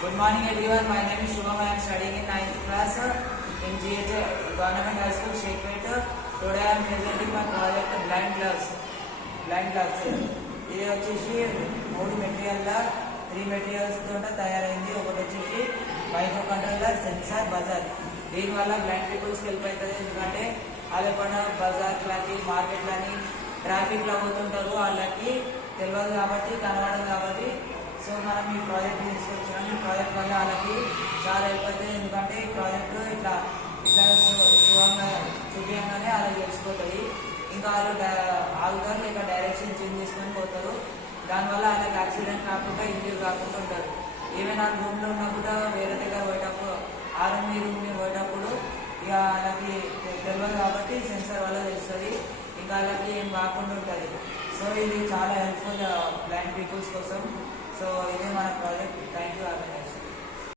Good morning everyone. My name is Shubham. I am studying in 9th class in GH Government High School, Shekhpet. Today I am presenting my project Blind Gloves. Blind Gloves. ఇది వచ్చేసి 3 material 3 materials తోట తయారైంది. ఒకటి వచ్చేసి micro controller, censor, Bazar. దీనివల్ల blind పీపుల్స్కి help అవుతుంది. ఎందుకంటే వాళ్ళకుండా బజార్లకి మార్కెట్లని ట్రాఫిక్లో పోతుంటారు, వాళ్ళకి తెలియదు కాబట్టి కనబడదు కాబట్టి సో మనం ఈ ప్రాజెక్ట్ తీసుకొచ్చాం. ఈ ప్రాజెక్ట్ వల్ల వాళ్ళకి చాలా హెల్ప్ అవుతుంది. ఎందుకంటే ఈ ప్రాజెక్ట్ ఇట్లా ఇట్లా చూపించగానే వాళ్ళకి తెలిసిపోతుంది. ఇంకా వాళ్ళు ఆగుతారు, లేక డైరెక్షన్ చేంజ్ చేసుకొని పోతారు. దానివల్ల వాళ్ళకి యాక్సిడెంట్ కాకుండా ఇంజూర్ కాకుండా ఉంటారు. ఏమైనా రూమ్లో ఉన్నా కూడా వేరే దగ్గర పోయేటప్పుడు ఆ రూమ్ ఈ రూమ్ పోయేటప్పుడు ఇక వాళ్ళకి తెలియదు కాబట్టి సెన్సార్ వల్ల తెలుస్తుంది. ఇంకా వాళ్ళకి ఏం కాకుండా ఉంటుంది. సో ఇది చాలా హెల్ప్ఫుల్ బ్లైండ్ పీపుల్స్ కోసం. సో ఇదే మన ప్రాజెక్ట్. Thank you.